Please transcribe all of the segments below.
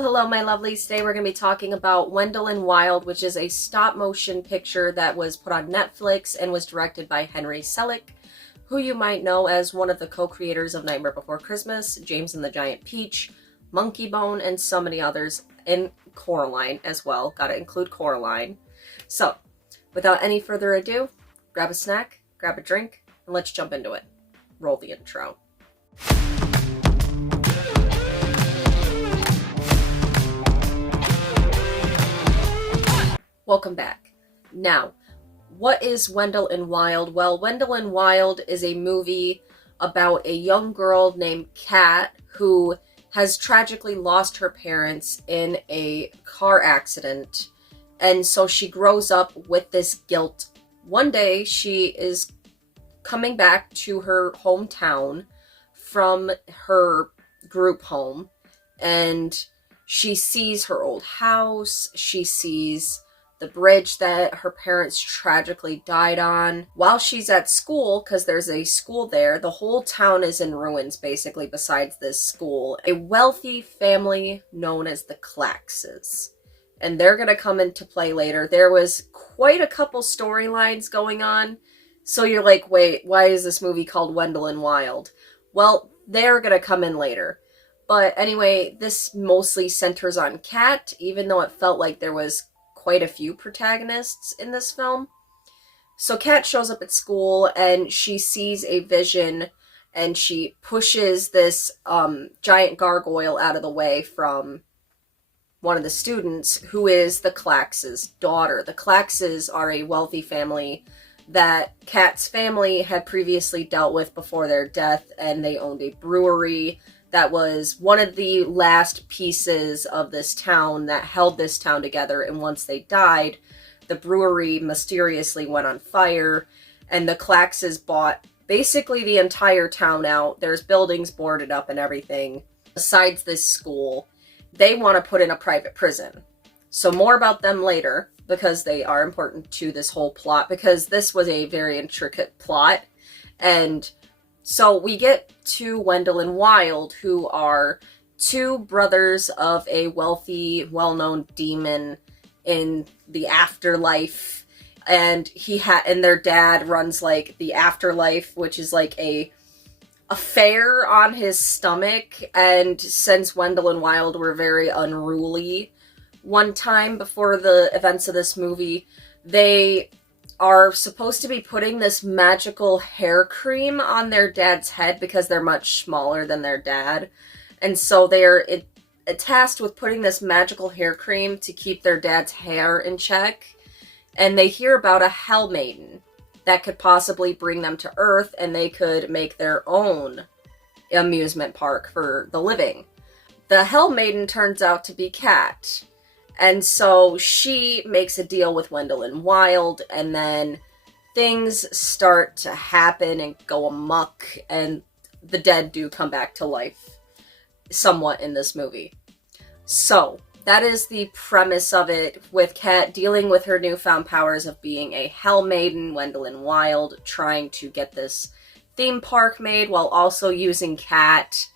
Hello, my lovelies. Today we're going to be talking about Wendell and Wild, which is a stop-motion picture that was put on Netflix and was directed by Henry Selick, who you might know as one of the co-creators of Nightmare Before Christmas, James and the Giant Peach, Monkey Bone, and so many others, and Coraline as well. Gotta include Coraline. So, without any further ado, grab a snack, grab a drink, and let's jump into it. Roll the intro. Welcome back. Now, what is Wendell and Wild? Well, Wendell and Wild is a movie about a young girl named Kat who has tragically lost her parents in a car accident. And so she grows up with this guilt. One day, she is coming back to her hometown from her group home, and she sees her old house. She sees the bridge that her parents tragically died on. While she's at school, because there's a school there, the whole town is in ruins, basically, besides this school. A wealthy family known as the Claxes. And they're going to come into play later. There was quite a couple storylines going on. So you're like, wait, why is this movie called Wendell and Wild? Well, they're going to come in later. But anyway, this mostly centers on Kat, even though it felt like there was quite a few protagonists in this film. So Kat shows up at school and she sees a vision and she pushes this giant gargoyle out of the way from one of the students, who is the Clax's daughter. The Claxes are a wealthy family that Kat's family had previously dealt with before their death, and they owned a brewery that was one of the last pieces of this town that held this town together. And once they died, the brewery mysteriously went on fire, and the Claxes bought basically the entire town out. There's buildings boarded up and everything. Besides this school, they want to put in a private prison. So more about them later, because they are important to this whole plot, because this was a very intricate plot. And so we get to Wendell and Wild, who are two brothers of a wealthy, well-known demon in the afterlife. And and their dad runs like the afterlife, which is like a fair on his stomach. And since Wendell and Wild were very unruly one time before the events of this movie, they are supposed to be putting this magical hair cream on their dad's head because they're much smaller than their dad. And so they're tasked with putting this magical hair cream to keep their dad's hair in check. And they hear about a Hell Maiden that could possibly bring them to Earth, and they could make their own amusement park for the living. The Hell Maiden turns out to be Kat. And so she makes a deal with Wendell and Wild, and then things start to happen and go amok, and the dead do come back to life somewhat in this movie. So that is the premise of it, with Kat dealing with her newfound powers of being a Hell Maiden, Wendell and Wild trying to get this theme park made while also using Kat.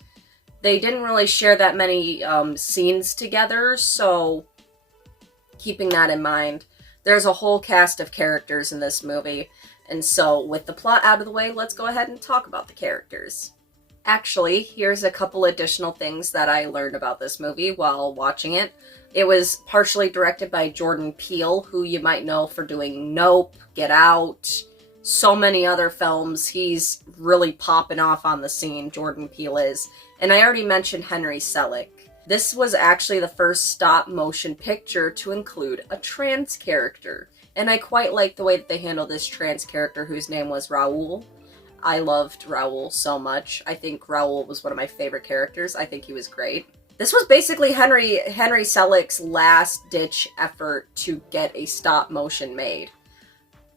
They didn't really share that many scenes together, so keeping that in mind, there's a whole cast of characters in this movie. And so with the plot out of the way, let's go ahead and talk about the characters. Actually, here's a couple additional things that I learned about this movie while watching it. It was partially directed by Jordan Peele, who you might know for doing Nope, Get Out, so many other films. He's really popping off on the scene, Jordan Peele is. And I already mentioned Henry Selick. This was actually the first stop-motion picture to include a trans character. And I quite like the way that they handled this trans character, whose name was Raoul. I loved Raoul so much. I think Raoul was one of my favorite characters. I think he was great. This was basically Henry Selick's last-ditch effort to get a stop-motion made.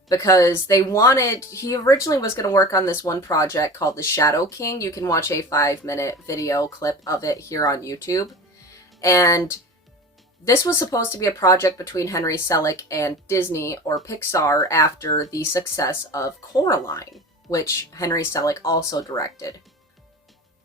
Because he originally was going to work on this one project called The Shadow King. You can watch a 5-minute video clip of it here on YouTube. And this was supposed to be a project between Henry Selick and Disney or Pixar after the success of Coraline, which Henry Selick also directed.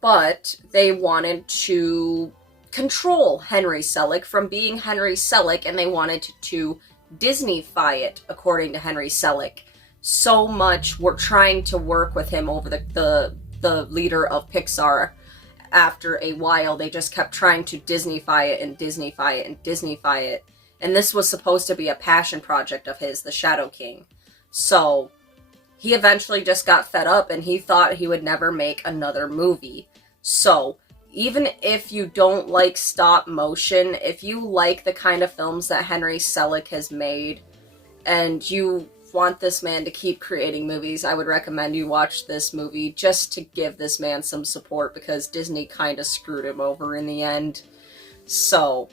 But they wanted to control Henry Selick from being Henry Selick, and they wanted to Disney-fy it, according to Henry Selick. So much we're trying to work with him over the leader of Pixar. After a while, they just kept trying to Disney-fy it and Disney-fy it and Disney-fy it. And this was supposed to be a passion project of his, The Shadow King. So he eventually just got fed up and he thought he would never make another movie. So even if you don't like stop motion, if you like the kind of films that Henry Selick has made, and you want this man to keep creating movies, I would recommend you watch this movie just to give this man some support, because Disney kind of screwed him over in the end. So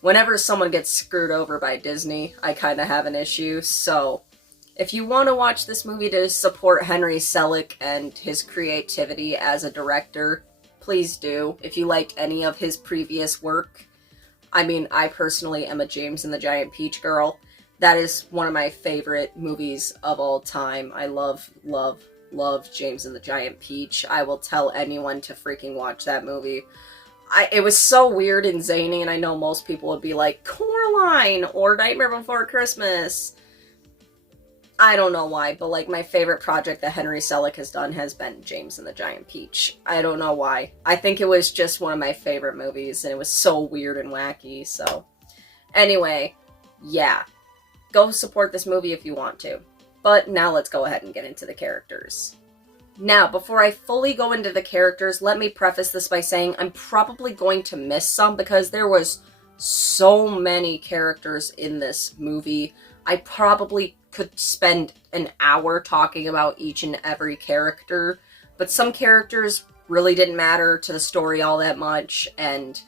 whenever someone gets screwed over by Disney, I kind of have an issue. So if you want to watch this movie to support Henry Selick and his creativity as a director, please do. If you liked any of his previous work, I mean, I personally am a James and the Giant Peach girl. That is one of my favorite movies of all time. I love, love, love James and the Giant Peach. I will tell anyone to freaking watch that movie. It was so weird and zany, and I know most people would be like, Coraline or Nightmare Before Christmas. I don't know why, but like my favorite project that Henry Selick has done has been James and the Giant Peach. I don't know why. I think it was just one of my favorite movies, and it was so weird and wacky. So anyway, yeah. Go support this movie if you want to. But now let's go ahead and get into the characters. Now, before I fully go into the characters, let me preface this by saying I'm probably going to miss some because there was so many characters in this movie. I probably could spend an hour talking about each and every character, but some characters really didn't matter to the story all that much, and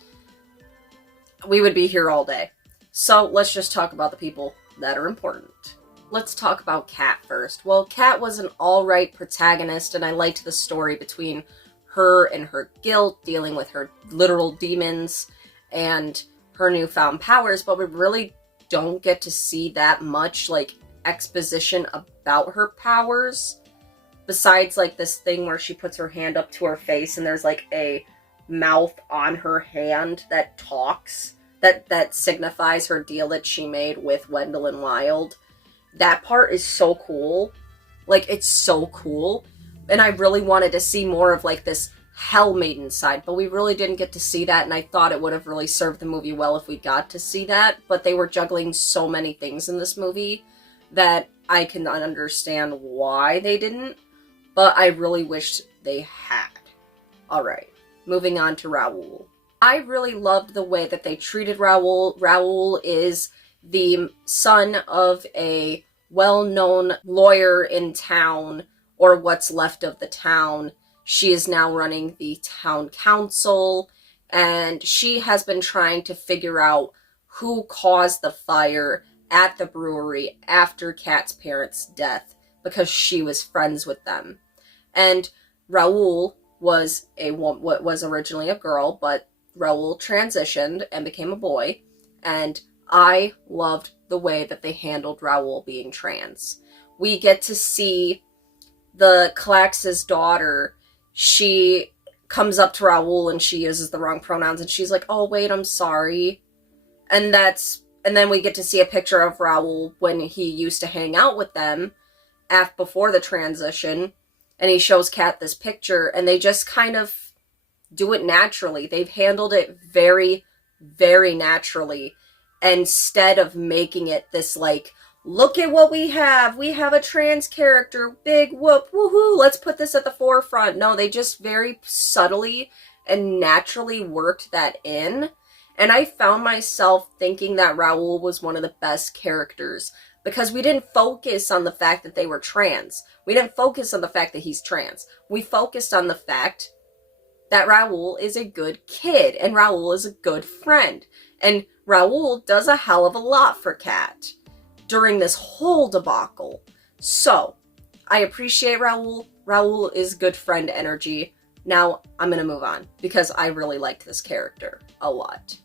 we would be here all day. So let's just talk about the people that are important. Let's talk about Kat first. Well, Kat was an alright protagonist, and I liked the story between her and her guilt, dealing with her literal demons and her newfound powers, but we really don't get to see that much, like, exposition about her powers, besides, like, this thing where she puts her hand up to her face and there's, like, a mouth on her hand that talks, that signifies her deal that she made with Wendel and Wild. That part is so cool. Like, it's so cool. And I really wanted to see more of, like, this Hell Maiden side, but we really didn't get to see that, and I thought it would have really served the movie well if we got to see that, but they were juggling so many things in this movie that I cannot understand why they didn't, but I really wished they had. Alright, moving on to Raoul. I really loved the way that they treated Raoul. Raoul is the son of a well-known lawyer in town, or what's left of the town. She is now running the town council, and she has been trying to figure out who caused the fire at the brewery after Kat's parents' death, because she was friends with them. And Raoul was what was originally a girl, but Raoul transitioned and became a boy, and I loved the way that they handled Raoul being trans. We get to see the Clax's daughter. She comes up to Raoul and she uses the wrong pronouns, and she's like, oh wait, I'm sorry. And then we get to see a picture of Raoul when he used to hang out with them before the transition, and he shows Kat this picture, and they just kind of do it naturally. They've handled it very, very naturally, instead of making it this, like, look at what we have a trans character, big whoop, woohoo, let's put this at the forefront. No, they just very subtly and naturally worked that in, and I found myself thinking that Raoul was one of the best characters, because we didn't focus on the fact that they were trans. We didn't focus on the fact that he's trans. We focused on the fact that Raoul is a good kid, and Raoul is a good friend, and Raoul does a hell of a lot for Kat during this whole debacle. So, I appreciate Raoul. Raoul is good friend energy. Now, I'm gonna move on, because I really liked this character a lot.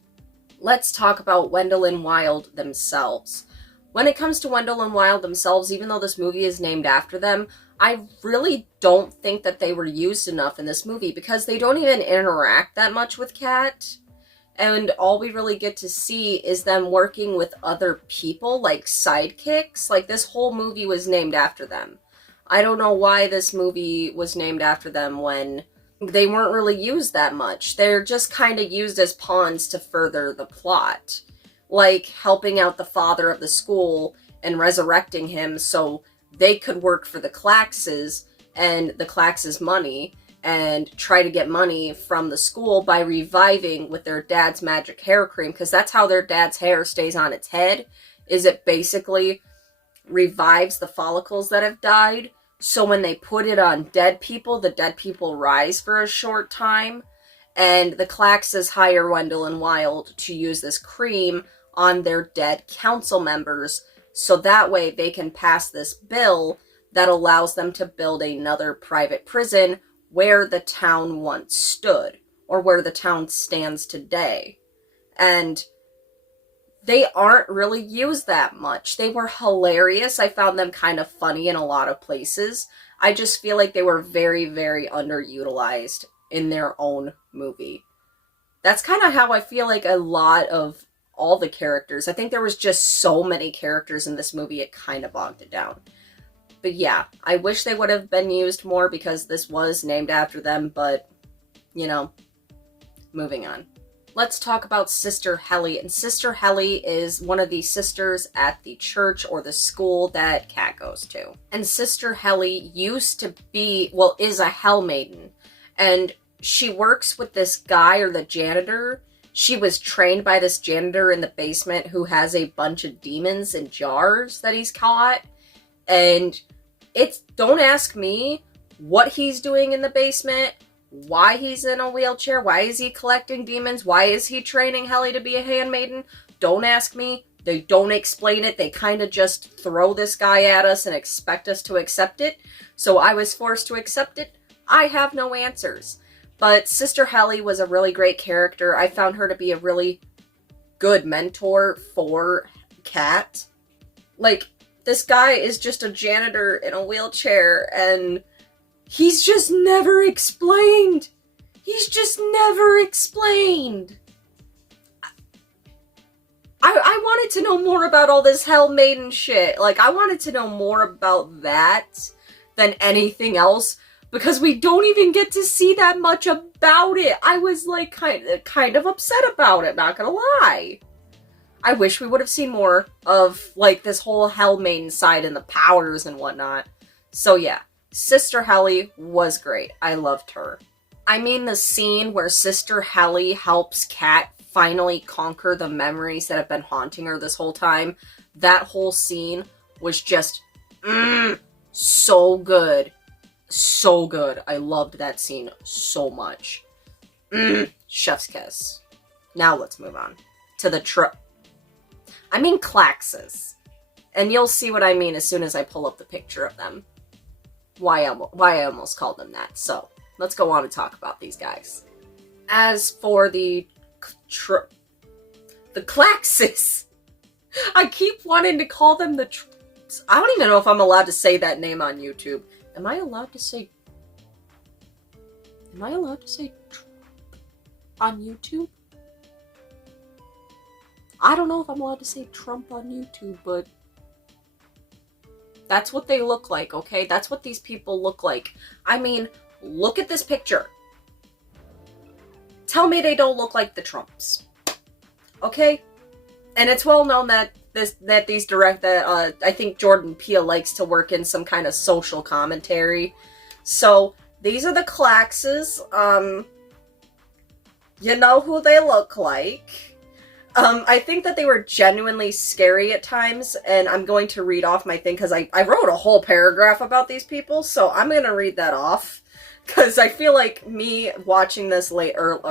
Let's talk about Wendel and Wild themselves. When it comes to Wendel and Wild themselves, even though this movie is named after them, I really don't think that they were used enough in this movie, because they don't even interact that much with Kat. and all we really get to see is them working with other people, like sidekicks. Like, this whole movie was named after them. I don't know why this movie was named after them when they weren't really used that much. They're just kind of used as pawns to further the plot. Like, helping out the father of the school and resurrecting him so they could work for the Claxes and the Claxes' money and try to get money from the school by reviving with their dad's magic hair cream, because that's how their dad's hair stays on its head, is it basically revives the follicles that have died. So when they put it on dead people, the dead people rise for a short time, and the Claxes hire Wendell and Wild to use this cream on their dead council members, so that way they can pass this bill that allows them to build another private prison where the town once stood, or where the town stands today. And they aren't really used that much. They were hilarious. I found them kind of funny in a lot of places. I just feel like they were very, very underutilized in their own movie. That's kind of how I feel like a lot of all the characters. I think there was just so many characters in this movie, it kind of bogged it down. But yeah, I wish they would have been used more because this was named after them, but, you know, moving on. Let's talk about Sister Helly. And Sister Helly is one of the sisters at the church or the school that Kat goes to. And Sister Helly used to be, well, is a Hell Maiden. And she works with this guy, or the janitor. She was trained by this janitor in the basement who has a bunch of demons in jars that he's caught. And don't ask me what he's doing in the basement, why he's in a wheelchair, why is he collecting demons, why is he training Helly to be a handmaiden. Don't ask me. They don't explain it. They kind of just throw this guy at us and expect us to accept it. So I was forced to accept it. I have no answers. But Sister Helly was a really great character. I found her to be a really good mentor for Kat. Like, this guy is just a janitor in a wheelchair, and he's just never explained. He's just never explained. I wanted to know more about all this Hell Maiden shit. Like, I wanted to know more about that than anything else, because we don't even get to see that much about it. I was, like, kind of upset about it, not gonna lie. I wish we would have seen more of, like, this whole Hell Maiden side and the powers and whatnot. So yeah, Sister Helly was great. I loved her. I mean, the scene where Sister Helly helps Kat finally conquer the memories that have been haunting her this whole time, that whole scene was just, so good. So good. I loved that scene so much. Chef's kiss. Now let's move on to the Claxes. And you'll see what I mean as soon as I pull up the picture of them. Why I almost called them that. So, let's go on and talk about these guys. As for the Claxes, I keep wanting to call them I don't even know if I'm allowed to say that name on YouTube. Am I allowed to say on YouTube? I don't know if I'm allowed to say Trump on YouTube, but that's what they look like, okay? That's what these people look like. I mean, look at this picture. Tell me they don't look like the Trumps. Okay? And it's well known that I think Jordan Peele likes to work in some kind of social commentary. So, these are the Claxes. You know who they look like. I think that they were genuinely scary at times, and I'm going to read off my thing, because I wrote a whole paragraph about these people, so I'm going to read that off, because I feel like me watching this later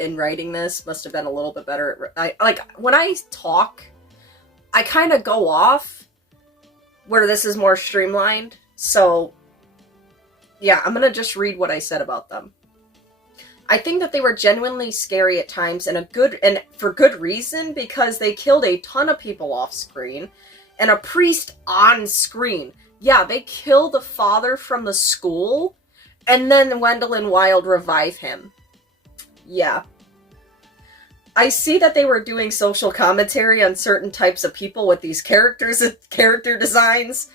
and writing this must have been a little bit better. When I talk, I kind of go off, where this is more streamlined, so yeah, I'm going to just read what I said about them. I think that they were genuinely scary at times, and for good reason, because they killed a ton of people off screen, and a priest on screen. Yeah, they kill the father from the school, and then Wendell and Wild revive him. Yeah. I see that they were doing social commentary on certain types of people with these characters and character designs.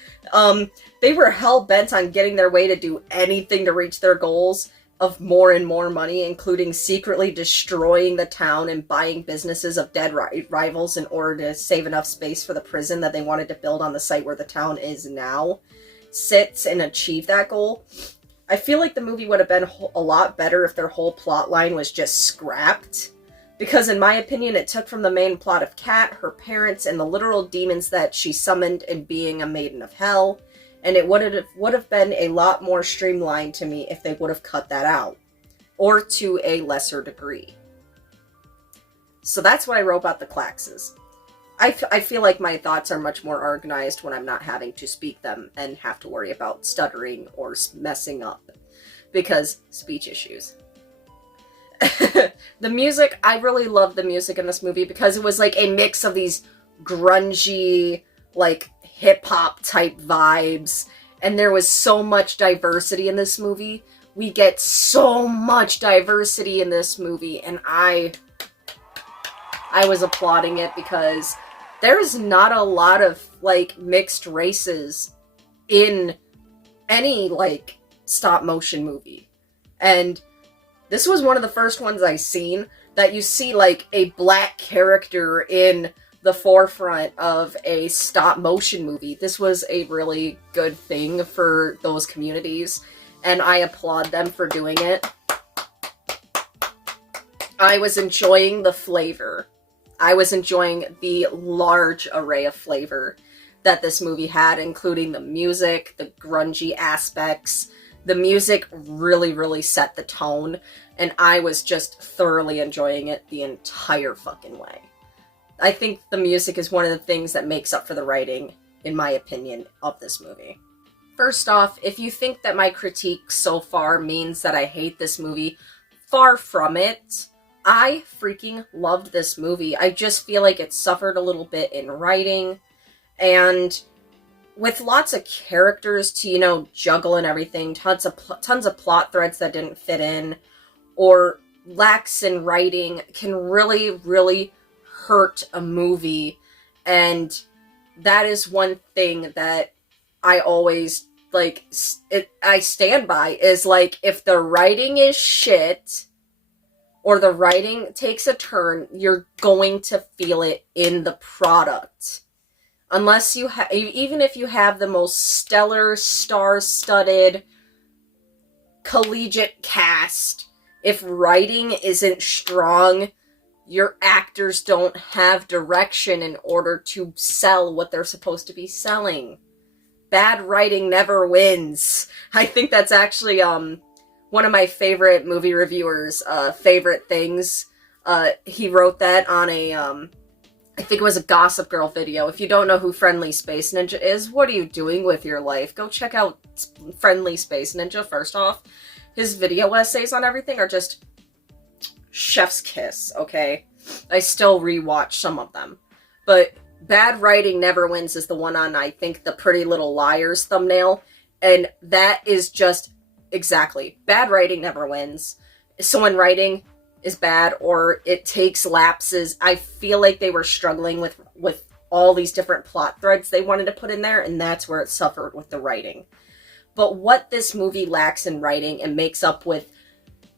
They were hell-bent on getting their way to do anything to reach their goals of more and more money, including secretly destroying the town and buying businesses of dead rivals in order to save enough space for the prison that they wanted to build on the site where the town is now sits and achieve that goal. I feel like the movie would have been a lot better if their whole plot line was just scrapped. Because in my opinion, it took from the main plot of Kat, her parents, and the literal demons that she summoned in being a maiden of hell. And it would have been a lot more streamlined to me if they would have cut that out. Or to a lesser degree. So that's what I wrote about the Claxes. I feel like my thoughts are much more organized when I'm not having to speak them and have to worry about stuttering or messing up. Because speech issues. The music, I really loved the music in this movie because it was like a mix of these grungy, like, hip-hop type vibes, and there was so much diversity in this movie. We get so much diversity in this movie, and I was applauding it because there's not a lot of, like, mixed races in any, like, stop-motion movie. And this was one of the first ones I seen that you see, like, a black character in the forefront of a stop-motion movie. This was a really good thing for those communities, and I applaud them for doing it. I was enjoying the flavor. I was enjoying the large array of flavor that this movie had, including the music, the grungy aspects. The music really, really set the tone, and I was just thoroughly enjoying it the entire fucking way. I think the music is one of the things that makes up for the writing, in my opinion, of this movie. First off, if you think that my critique so far means that I hate this movie, far from it. I freaking loved this movie. I just feel like it suffered a little bit in writing, and with lots of characters to, you know, juggle and everything, tons of plot threads that didn't fit in, or lacks in writing can really, really hurt a movie. And that is one thing that I always, like, I stand by, is, like, if the writing is shit, or the writing takes a turn, you're going to feel it in the product. Unless you have, even if you have the most stellar, star-studded, collegiate cast, if writing isn't strong, your actors don't have direction in order to sell what they're supposed to be selling. Bad writing never wins. I think that's actually, one of my favorite movie reviewers' favorite things. He wrote that on a, I think it was a Gossip Girl video. If you don't know who Friendly Space Ninja is, what are you doing with your life? Go check out Friendly Space Ninja, first off. His video essays on everything are just chef's kiss, okay? I still rewatch some of them. But Bad Writing Never Wins is the one on, I think, the Pretty Little Liars thumbnail. And that is just exactly. Bad writing never wins. So when writing is bad or it takes lapses, I feel like they were struggling with all these different plot threads they wanted to put in there, and that's where it suffered with the writing. But what this movie lacks in writing and makes up with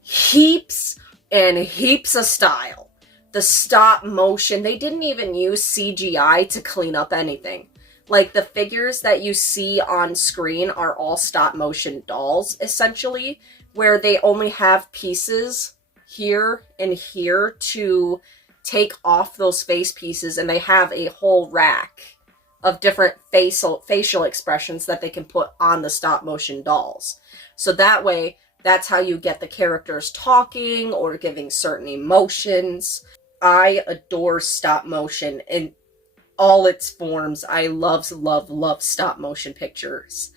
heaps and heaps of style. The stop motion, they didn't even use CGI to clean up anything. Like, the figures that you see on screen are all stop motion dolls, essentially, where they only have pieces here and here to take off those face pieces, and they have a whole rack of different facial expressions that they can put on the stop motion dolls. So that way, that's how you get the characters talking or giving certain emotions. I adore stop motion in all its forms. I love stop motion pictures.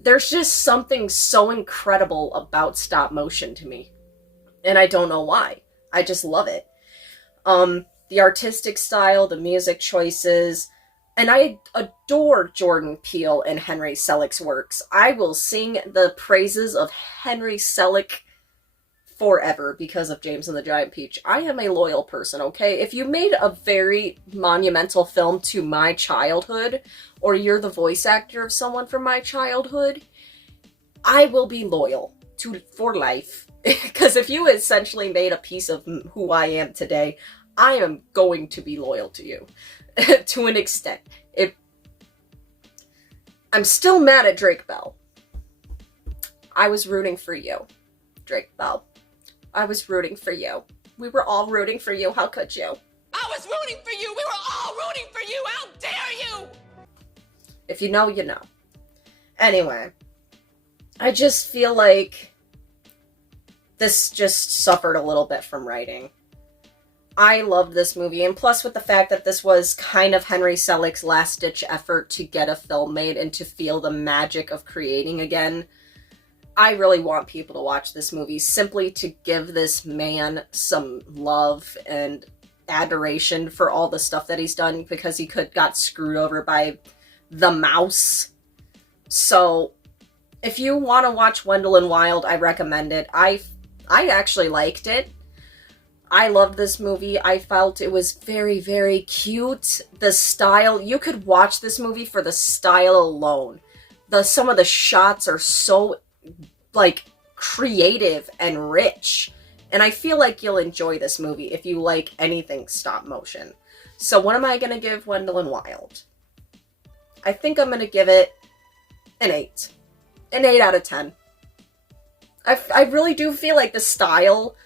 There's just something so incredible about stop motion to me. And I don't know why. I just love it. The artistic style, the music choices, and I adore Jordan Peele and Henry Selick's works. I will sing the praises of Henry Selick forever because of James and the Giant Peach. I am a loyal person, okay? If you made a very monumental film to my childhood, or you're the voice actor of someone from my childhood, I will be loyal to for life. Because if you essentially made a piece of who I am today, I am going to be loyal to you. To an extent. I'm still mad at Drake Bell. I was rooting for you, Drake Bell. I was rooting for you. We were all rooting for you. How could you? I was rooting for you. We were all rooting for you. How dare you? If you know, you know. Anyway, I just feel like this just suffered a little bit from writing. I loved this movie, and plus with the fact that this was kind of Henry Selick's last-ditch effort to get a film made and to feel the magic of creating again, I really want people to watch this movie simply to give this man some love and adoration for all the stuff that he's done, because he got screwed over by the mouse. So, if you want to watch Wendell and Wild, I recommend it. I actually liked it. I loved this movie. I felt it was very, very cute. The style, you could watch this movie for the style alone. Some of the shots are so, like, creative and rich. And I feel like you'll enjoy this movie if you like anything stop motion. So what am I going to give Wendell and Wild? I think I'm going to give it an 8. An 8 out of 10. I really do feel like the style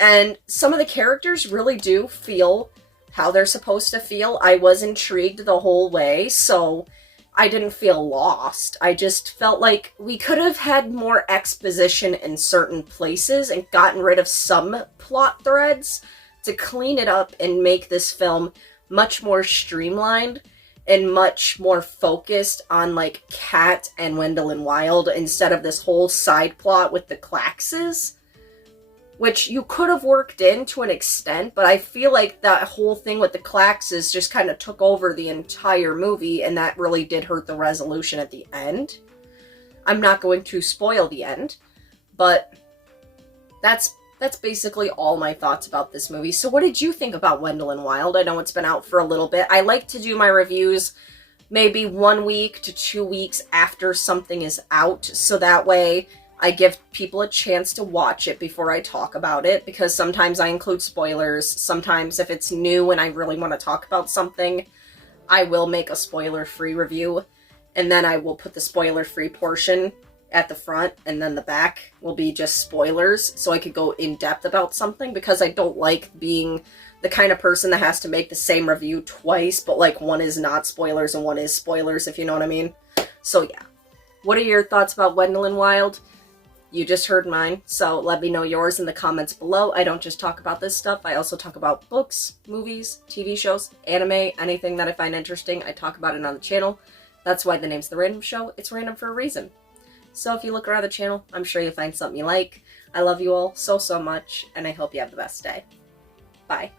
and some of the characters really do feel how they're supposed to feel. I was intrigued the whole way, so I didn't feel lost. I just felt like we could have had more exposition in certain places and gotten rid of some plot threads to clean it up and make this film much more streamlined and much more focused on, like, Kat and Wendell and Wild instead of this whole side plot with the Claxes, which you could have worked in to an extent, but I feel like that whole thing with the Claxes just kind of took over the entire movie, and that really did hurt the resolution at the end. I'm not going to spoil the end, but that's basically all my thoughts about this movie. So what did you think about Wendell and Wild? I know it's been out for a little bit. I like to do my reviews maybe 1 week to 2 weeks after something is out, so that way I give people a chance to watch it before I talk about it, because sometimes I include spoilers. Sometimes if it's new and I really want to talk about something, I will make a spoiler-free review, and then I will put the spoiler-free portion at the front, and then the back will be just spoilers, so I could go in-depth about something, because I don't like being the kind of person that has to make the same review twice, but like one is not spoilers and one is spoilers, if you know what I mean. So yeah. What are your thoughts about Wendell and Wild? You just heard mine, so let me know yours in the comments below. I don't just talk about this stuff, I also talk about books, movies, TV shows, anime, anything that I find interesting, I talk about it on the channel. That's why the name's The Random Show. It's random for a reason. So if you look around the channel, I'm sure you'll find something you like. I love you all so, so much, and I hope you have the best day. Bye.